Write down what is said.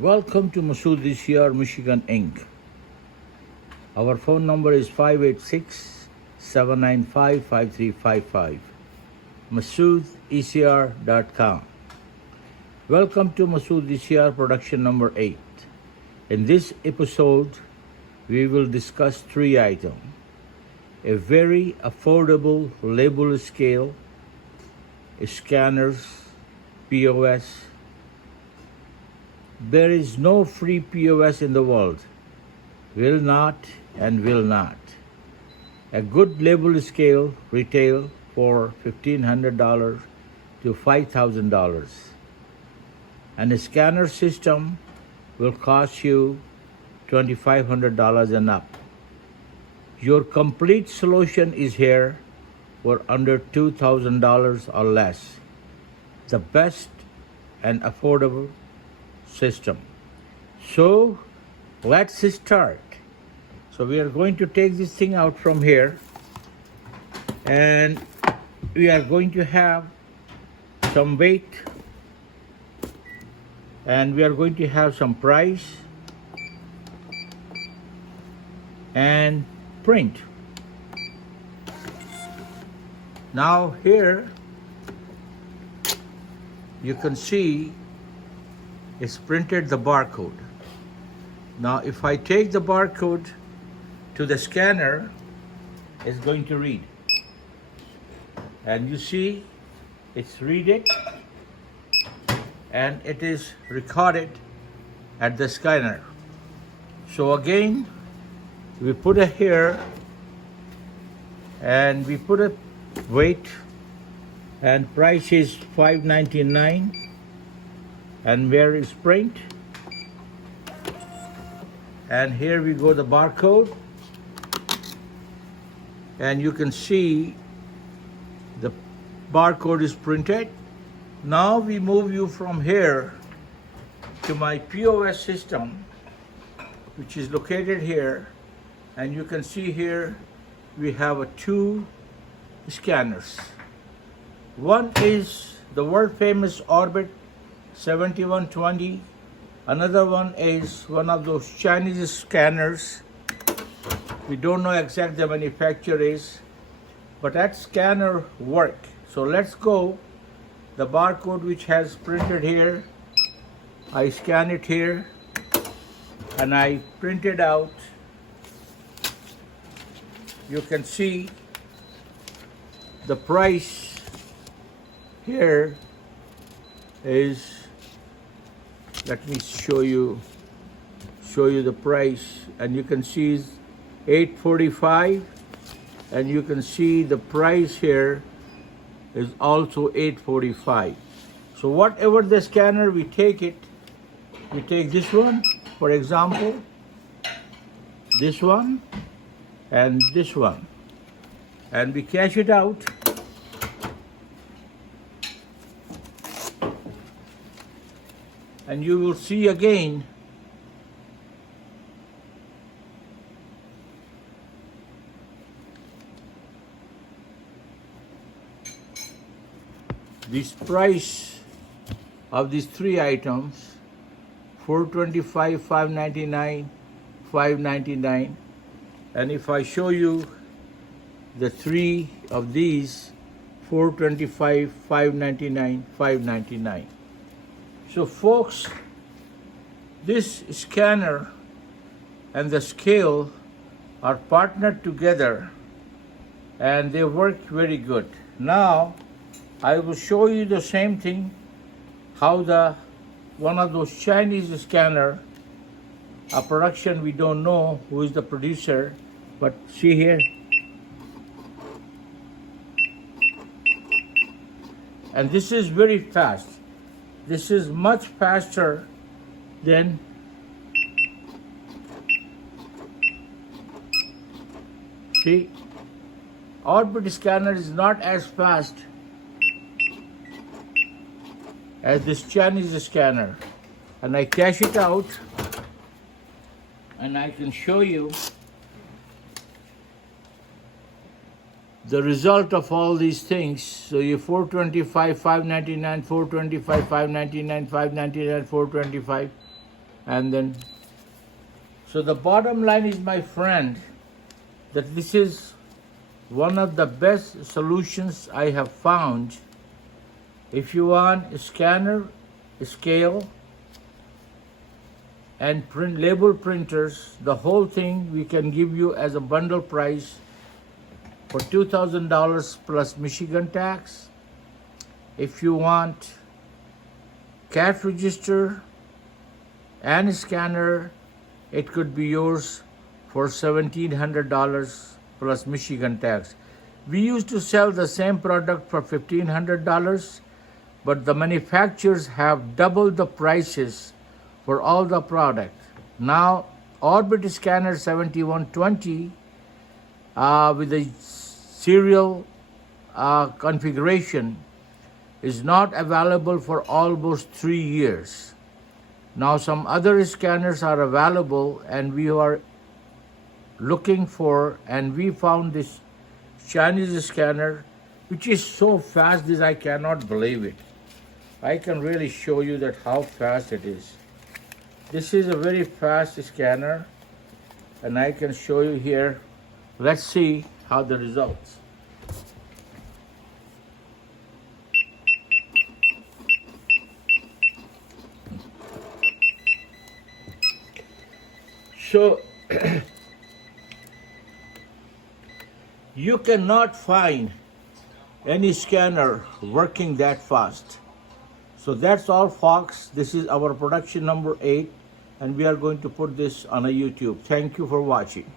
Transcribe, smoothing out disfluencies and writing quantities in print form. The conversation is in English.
Welcome to Masud Ecr, Michigan, Inc. Our phone number is 586-795-5355. MasudEcr.com. Welcome to Masud Ecr production number 8. In this episode, we will discuss 3 items. A very affordable label scale, scanners, POS. There is no free POS in the world. Will not and will not. A good label scale retail for $1,500 to $5,000. And a scanner system will cost you $2,500 and up. Your complete solution is here for under $2,000 or less. The best and affordable system. So let's start. So we are going to take this thing out from here, and we are going to have some weight, and we are going to have some price and print. Now here you can see it's printed the barcode. Now if I take the barcode to the scanner, it's going to read. And you see it's read it, and it is recorded at the scanner. So again, we put it here, and we put a weight, and price is $5.99, and where is print, and here we go the barcode, and you can see the barcode is printed. Now we move you from here to my POS system, which is located here, and you can see here we have 2 scanners. One is the world famous Orbit 7120. Another one is one of those Chinese scanners. We don't know exact the manufacturer is, but that scanner work. So let's go. The barcode which has printed here, I scan it here, and I print it out. You can see the price here is, let me show you the price, and you can see it's $8.45, and you can see the price here is also $8.45. So whatever the scanner we take it, we take this one, for example, this one, and this one, and we cash it out, and you will see again this price of these 3 items, $4.25, $5.99, $5.99. And if I show you the 3 of these, $4.25, $5.99, $5.99. So folks, this scanner and the scale are partnered together, and they work very good. Now I will show you the same thing, how one of those Chinese scanner, a production we don't know who is the producer, but see here. And this is very fast. This is much faster than see, Orbit scanner is not as fast as this Chinese scanner. And I cash it out, and I can show you the result of all these things. So you 425, 599, 425, 599, 599, 425. And then, so the bottom line is, my friend, that this is one of the best solutions I have found. If you want a scanner, a scale, and label printers, the whole thing we can give you as a bundle price for $2,000 plus Michigan tax. If you want cash register and a scanner, it could be yours for $1,700 plus Michigan tax. We used to sell the same product for $1,500, but the manufacturers have doubled the prices for all the product. Now, Orbit Scanner 7120 with a serial configuration is not available for almost 3 years. Now, some other scanners are available, and we are looking for, and we found this Chinese scanner, which is so fast that I cannot believe it. I can really show you that how fast it is. This is a very fast scanner, and I can show you here. Let's see how the results. So you cannot find any scanner working that fast. So that's all, folks. This is our production number 8, and we are going to put this on a YouTube. Thank you for watching.